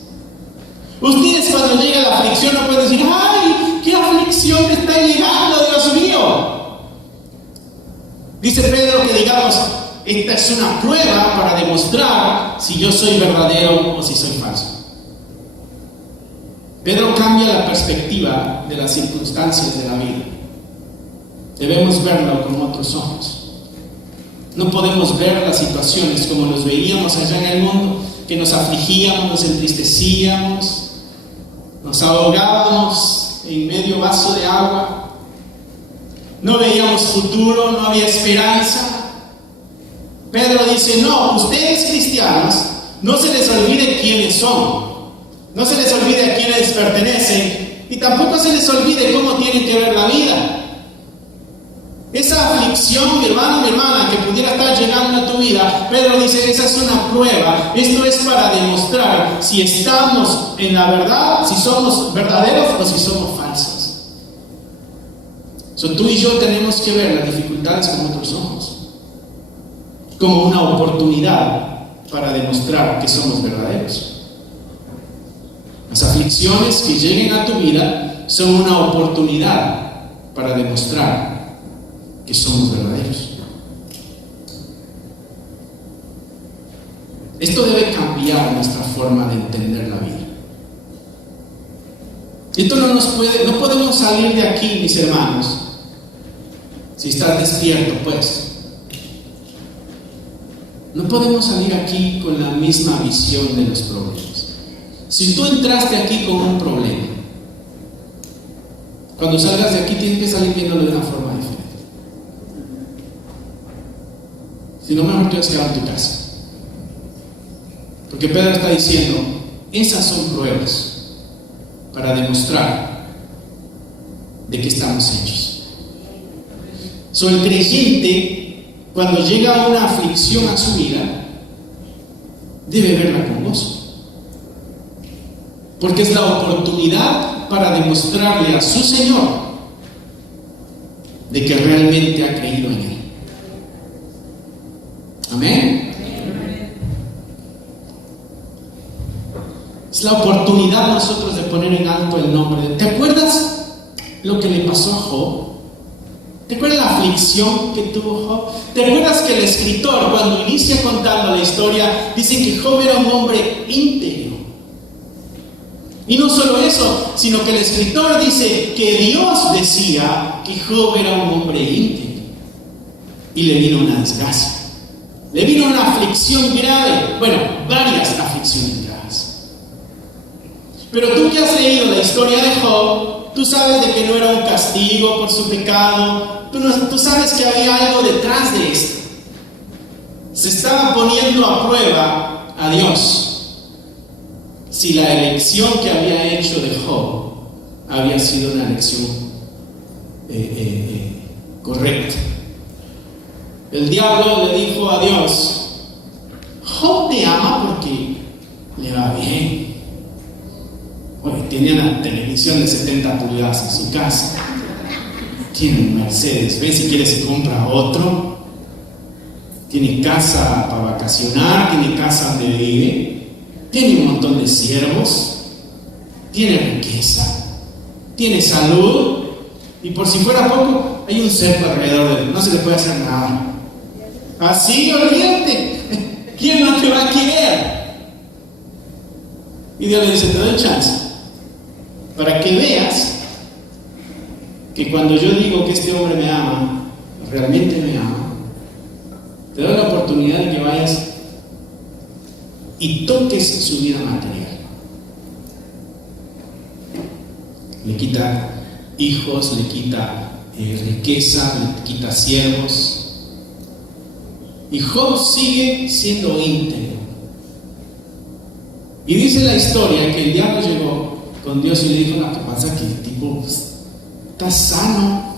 Ustedes, cuando llega la aflicción, no pueden decir: ¡ay, qué aflicción me está llegando, Dios mío! Dice Pedro que digamos: esta es una prueba para demostrar si yo soy verdadero o si soy falso. Pedro cambia la perspectiva de las circunstancias de la vida. Debemos verlo con otros ojos. No podemos ver las situaciones como los veíamos allá en el mundo, que nos afligíamos, nos entristecíamos, nos ahogábamos en medio vaso de agua. No veíamos futuro, no había esperanza. Pedro dice: no, ustedes cristianos, no se les olvide quiénes son, no se les olvide a quiénes pertenecen, y tampoco se les olvide cómo tienen que ver la vida. Esa aflicción, mi hermano, mi hermana, que pudiera estar llegando a tu vida, Pedro dice: esa es una prueba. Esto es para demostrar si estamos en la verdad, si somos verdaderos o si somos falsos. Tú y yo tenemos que ver las dificultades con otros ojos, como una oportunidad para demostrar que somos verdaderos. Las aflicciones que lleguen a tu vida son una oportunidad para demostrar que somos verdaderos. Esto debe cambiar nuestra forma de entender la vida. Esto no podemos salir de aquí, mis hermanos, si estás despierto, pues. No podemos salir aquí con la misma visión de los problemas. Si tú entraste aquí con un problema, cuando salgas de aquí tienes que salir viéndolo de una forma diferente. Si no, mejor te vas a quedar en tu casa. Porque Pedro está diciendo, esas son pruebas para demostrar de qué estamos hechos. El creyente, cuando llega una aflicción a su vida, debe verla con gozo. Porque es la oportunidad para demostrarle a su Señor de que realmente ha creído en Él. Amén. Es la oportunidad nosotros de poner en alto el nombre. ¿Te acuerdas lo que le pasó a Job? ¿Te acuerdas la aflicción que tuvo Job? ¿Te acuerdas que el escritor, cuando inicia contando la historia, dice que Job era un hombre íntegro? Y no solo eso, sino que el escritor dice que Dios decía que Job era un hombre íntegro. Y le vino una desgracia. Le vino una aflicción grave. Bueno, varias aflicciones graves. Pero tú que has leído la historia de Job, tú sabes de que no era un castigo por su pecado. Tú sabes que había algo detrás de esto. Se estaba poniendo a prueba a Dios si la elección que había hecho de Job había sido una elección correcta. El diablo le dijo a Dios: Job te ama porque le va bien. Oye, tenía una televisión de 70 pulgadas en su casa. Tiene un Mercedes, ve si quiere se compra otro. Tiene casa para vacacionar, tiene casa donde vive, tiene un montón de siervos, tiene riqueza, tiene salud, y por si fuera poco, hay un cerco alrededor de él, no se le puede hacer nada. Así, olvídate, ¿quién no te va a querer? Y Dios le dice: te doy chance para que veas que cuando yo digo que este hombre me ama, realmente me ama. Te doy la oportunidad de que vayas y toques su vida material. Le quita hijos, le quita riqueza, le quita siervos. Y Job sigue siendo íntegro. Y dice la historia que el diablo llegó con Dios y le dijo: ¿qué pasa? Que el tipo está sano,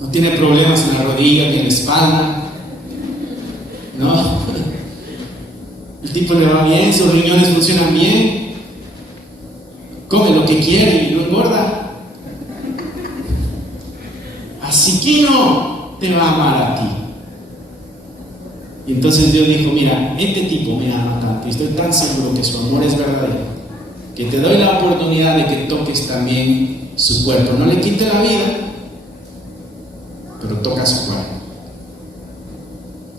no tiene problemas en la rodilla ni en la espalda, ¿no? El tipo le va bien, sus riñones funcionan bien, come lo que quiere y no engorda. Así que no te va a amar a ti. Y entonces Dios dijo: mira, este tipo me ama tanto y estoy tan seguro que su amor es verdadero, que te doy la oportunidad de que toques también su cuerpo. No le quite la vida, pero toca su cuerpo.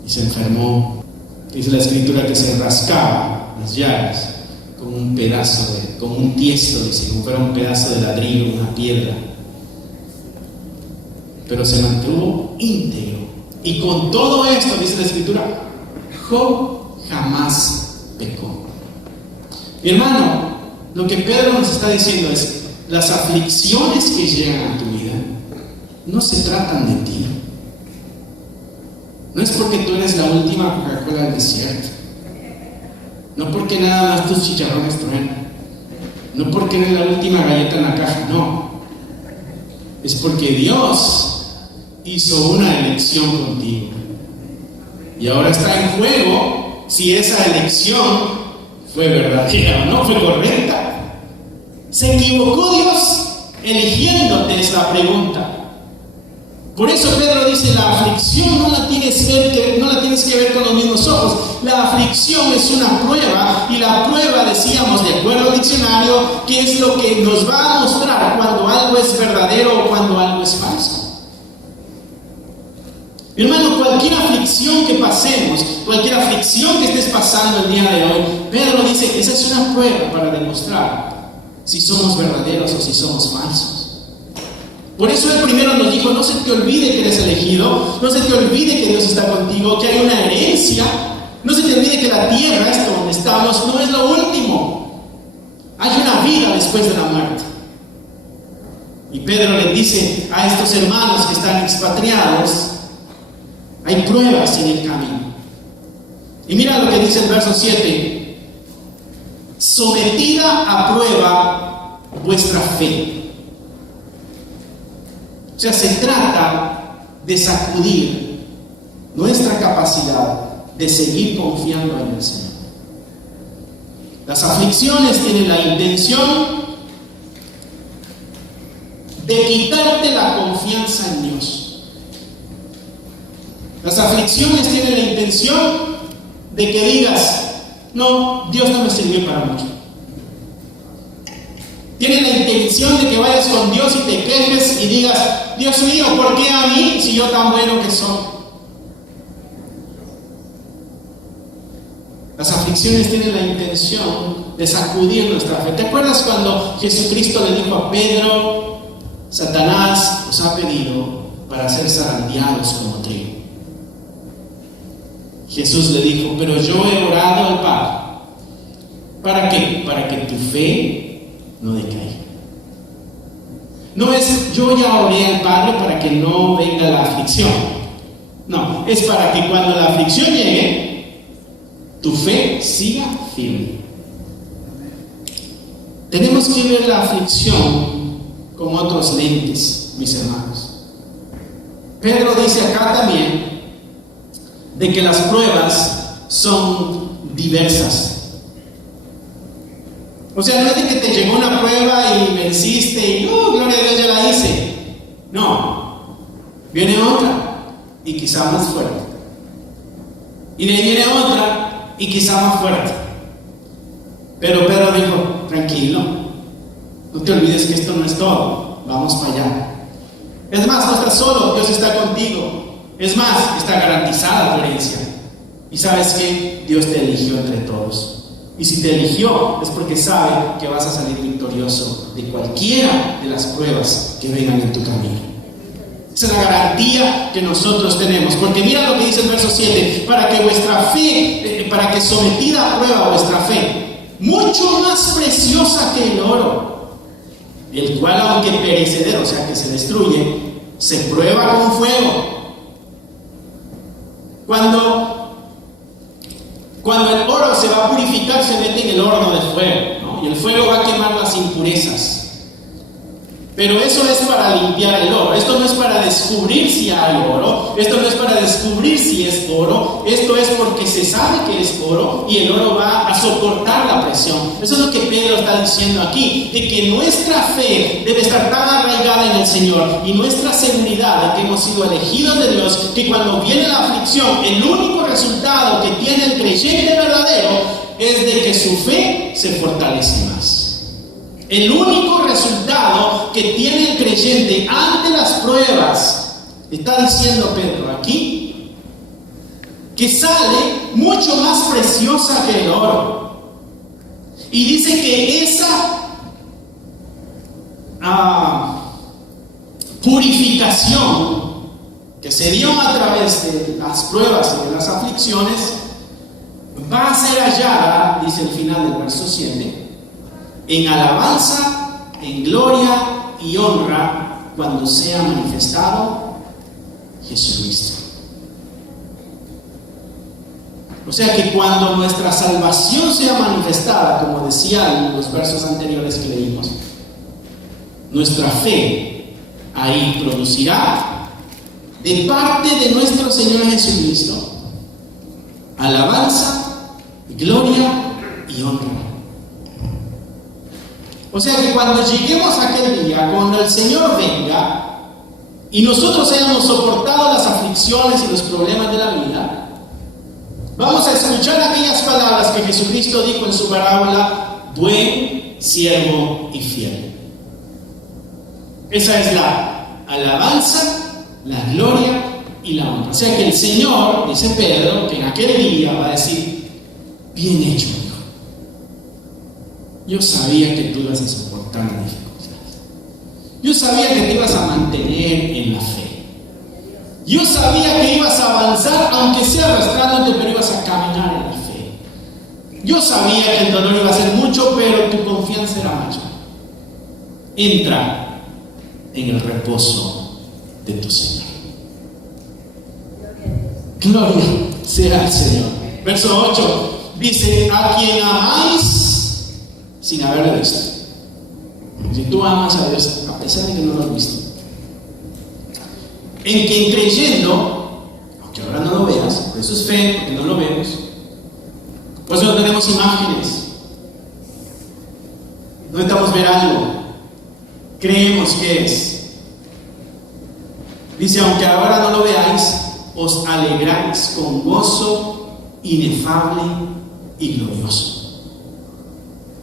Y se enfermó. Dice la escritura que se rascaba las llagas con un pedazo con un tiesto, dice, como fuera un pedazo de ladrillo, una piedra. Pero se mantuvo íntegro. Y con todo esto, dice la escritura, Job jamás pecó. Mi hermano, lo que Pedro nos está diciendo es: las aflicciones que llegan a tu vida no se tratan de ti. No es porque tú eres la última Coca-Cola del desierto, no porque nada más tus chicharrones truenan, no porque eres la última galleta en la caja, no. Es porque Dios hizo una elección contigo. Y ahora está en juego si esa elección fue verdadera o no, fue correcta. ¿Se equivocó Dios eligiéndote es la pregunta. Por eso Pedro dice, la aflicción no la tienes que ver con los mismos ojos. La aflicción es una prueba, y la prueba, decíamos, de acuerdo al diccionario, que es lo que nos va a mostrar cuando algo es verdadero o cuando algo es falso. Hermano, cualquier aflicción que pasemos, cualquier aflicción que estés pasando el día de hoy, Pedro dice que esa es una prueba para demostrar si somos verdaderos o si somos falsos. Por eso él primero nos dijo, no se te olvide que eres elegido, no se te olvide que Dios está contigo, que hay una herencia, no se te olvide que la tierra, esto donde estamos, no es lo último. Hay una vida después de la muerte. Y Pedro le dice a estos hermanos que están expatriados, hay pruebas en el camino. Y mira lo que dice el verso 7. Sometida a prueba vuestra fe. O sea, se trata de sacudir nuestra capacidad de seguir confiando en el Señor. Las aflicciones tienen la intención de quitarte la confianza en Dios. Las aflicciones tienen la intención de que digas, no, Dios no me sirvió para mucho. Tienen la intención de que vayas con Dios y te quejes y digas, Dios mío, ¿por qué a mí si yo tan bueno que soy? Las aflicciones tienen la intención de sacudir nuestra fe. ¿Te acuerdas cuando Jesucristo le dijo a Pedro, Satanás os ha pedido para ser zarandeados como trigo? Jesús le dijo, pero yo he orado al Padre. ¿Para qué? Para que tu fe no decaiga. No es yo ya oré al Padre para que no venga la aflicción. No, es para que cuando la aflicción llegue, tu fe siga firme. Tenemos que ver la aflicción con otros lentes, mis hermanos. Pedro dice acá también de que las pruebas son diversas. O sea, no es de que te llegó una prueba y venciste y gloria a Dios, ya la hice. No, viene otra y quizá más fuerte. Y de ahí viene otra y quizá más fuerte. Pero Pedro dijo, tranquilo, no te olvides que esto no es todo, vamos para allá. Es más, no estás solo, Dios está contigo. Es más, está garantizada tu herencia. Y sabes que Dios te eligió entre todos. Y si te eligió es porque sabe que vas a salir victorioso de cualquiera de las pruebas que vengan en tu camino. Esa es la garantía que nosotros tenemos. Porque mira lo que dice el verso 7. Para que vuestra fe, para que sometida a prueba vuestra fe, mucho más preciosa que el oro, el cual aunque perecedero, o sea que se destruye, se prueba con fuego. Cuando el oro se va a purificar, se mete en el horno de fuego, ¿no? Y el fuego va a quemar las impurezas. Pero eso es para limpiar el oro. Esto no es para descubrir si hay oro. Esto no es para descubrir si es oro. Esto es porque se sabe que es oro y el oro va a soportar la presión. Eso es lo que Pedro está diciendo aquí, de que nuestra fe debe estar tan arraigada en el Señor y nuestra seguridad de que hemos sido elegidos de Dios, que cuando viene la aflicción, el único resultado que tiene el creyente verdadero es de que su fe se fortalece más. El único resultado que tiene el creyente ante las pruebas, está diciendo Pedro aquí, que sale mucho más preciosa que el oro. Y dice que esa purificación que se dio a través de las pruebas y de las aflicciones va a ser hallada, dice el final del verso 7, en alabanza, en gloria y honra cuando sea manifestado Jesucristo. O sea que cuando nuestra salvación sea manifestada, como decía en los versos anteriores que leímos, nuestra fe ahí producirá de parte de nuestro Señor Jesucristo alabanza, gloria y honra. O sea que cuando lleguemos a aquel día, cuando el Señor venga y nosotros hayamos soportado las aflicciones y los problemas de la vida, vamos a escuchar aquellas palabras que Jesucristo dijo en su parábola: buen siervo y fiel. Esa es la alabanza, la gloria y la honra. O sea que el Señor, dice Pedro, que en aquel día va a decir: bien hecho, hijo. Yo sabía que tú ibas a soportar las dificultades. Yo sabía que te ibas a mantener en la fe. Yo sabía que ibas a avanzar, aunque sea arrastrándote, pero ibas a caminar en la fe. Yo sabía que el dolor iba a ser mucho, pero tu confianza era mayor. Entra en el reposo de tu Señor. Gloria sea al Señor. Verso 8 dice: a quien amáis sin haberlo visto. Si tú amas a Dios a pesar de que no lo has visto, en quien creyendo, aunque ahora no lo veas, por eso es fe, porque no lo vemos, por eso no tenemos imágenes, no necesitamos ver algo, creemos que es. Dice: aunque ahora no lo veáis, os alegráis con gozo inefable y glorioso.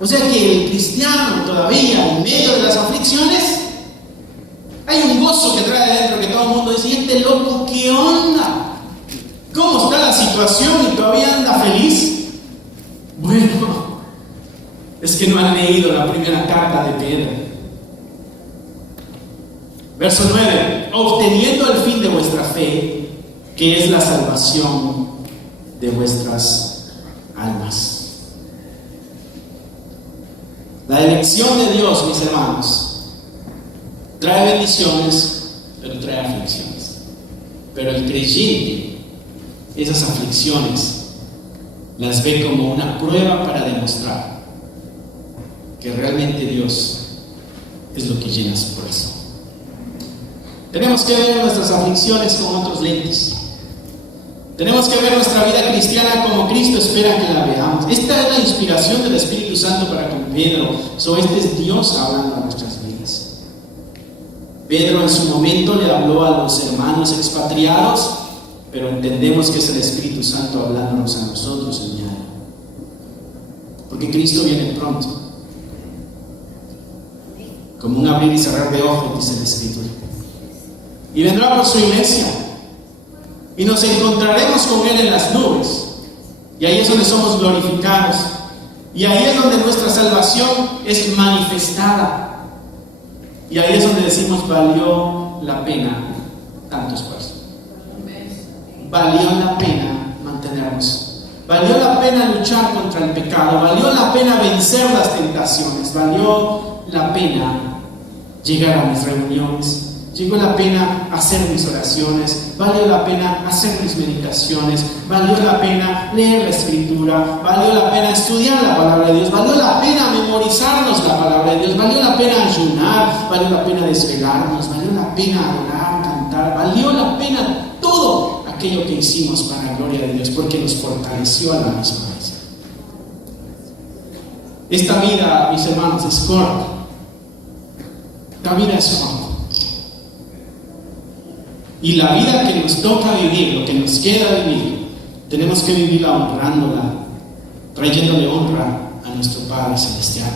O sea que el cristiano todavía en medio de las aflicciones hay un gozo que trae adentro, que todo el mundo dice: ¿y este loco qué onda? ¿Cómo está la situación y todavía anda feliz? Bueno, es que no han leído la primera carta de Pedro. Verso 9: obteniendo el fin de vuestra fe, que es la salvación de vuestras almas. La elección de Dios, mis hermanos, trae bendiciones, pero trae aflicciones. Pero el creyente, esas aflicciones las ve como una prueba para demostrar que realmente Dios es lo que llena su corazón. Tenemos que ver nuestras aflicciones con otros lentes. Tenemos que ver nuestra vida cristiana como Cristo espera que la veamos. Esta es la inspiración del Espíritu Santo para con Pedro. Este es Dios hablando a nuestras vidas. Pedro en su momento le habló a los hermanos expatriados, pero entendemos que es el Espíritu Santo hablándonos a nosotros el día de hoy. Porque Cristo viene pronto. Como un abrir y cerrar de ojos, dice el Escritura. Y vendrá por su iglesia. Y nos encontraremos con Él en las nubes. Y ahí es donde somos glorificados. Y ahí es donde nuestra salvación es manifestada. Y ahí es donde decimos: valió la pena tanto esfuerzo. Valió la pena mantenernos. Valió la pena luchar contra el pecado. Valió la pena vencer las tentaciones. Valió la pena llegar a mis reuniones. Valió la pena hacer mis oraciones, valió la pena hacer mis meditaciones, valió la pena leer la Escritura, valió la pena estudiar la palabra de Dios, valió la pena memorizarnos la palabra de Dios, valió la pena ayunar, valió la pena desvelarnos, valió la pena adorar, cantar, valió la pena todo aquello que hicimos para la gloria de Dios, porque nos fortaleció a la misma vez. Esta vida, mis hermanos, es corta. Esta vida es corta. Y la vida que nos toca vivir, lo que nos queda vivir, tenemos que vivirla honrándola, trayéndole honra a nuestro Padre Celestial.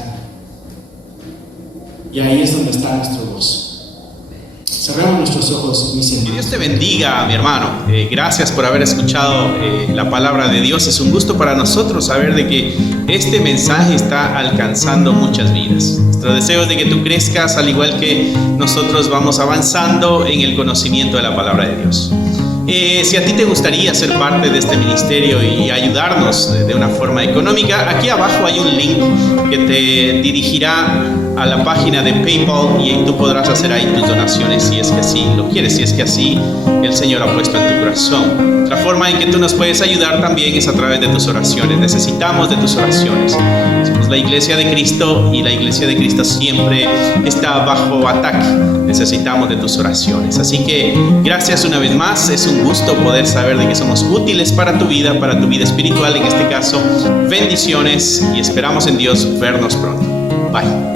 Y ahí es donde está nuestro gozo. Cerremos nuestros ojos, mis hermanos. Que Dios te bendiga, mi hermano. Gracias por haber escuchado la palabra de Dios. Es un gusto para nosotros saber de que este mensaje está alcanzando muchas vidas. Nuestro deseo es de que tú crezcas al igual que nosotros vamos avanzando en el conocimiento de la palabra de Dios. Si a ti te gustaría ser parte de este ministerio y ayudarnos de una forma económica, aquí abajo hay un link que te dirigirá a la página de PayPal y tú podrás hacer ahí tus donaciones si es que así lo quieres, si es que así el Señor ha puesto en tu corazón. Otra forma en que tú nos puedes ayudar también es a través de tus oraciones. Necesitamos de tus oraciones. Somos la Iglesia de Cristo y la Iglesia de Cristo siempre está bajo ataque. Necesitamos de tus oraciones. Así que gracias una vez más. Es un gusto poder saber de que somos útiles para tu vida espiritual en este caso. Bendiciones y esperamos en Dios vernos pronto. Bye.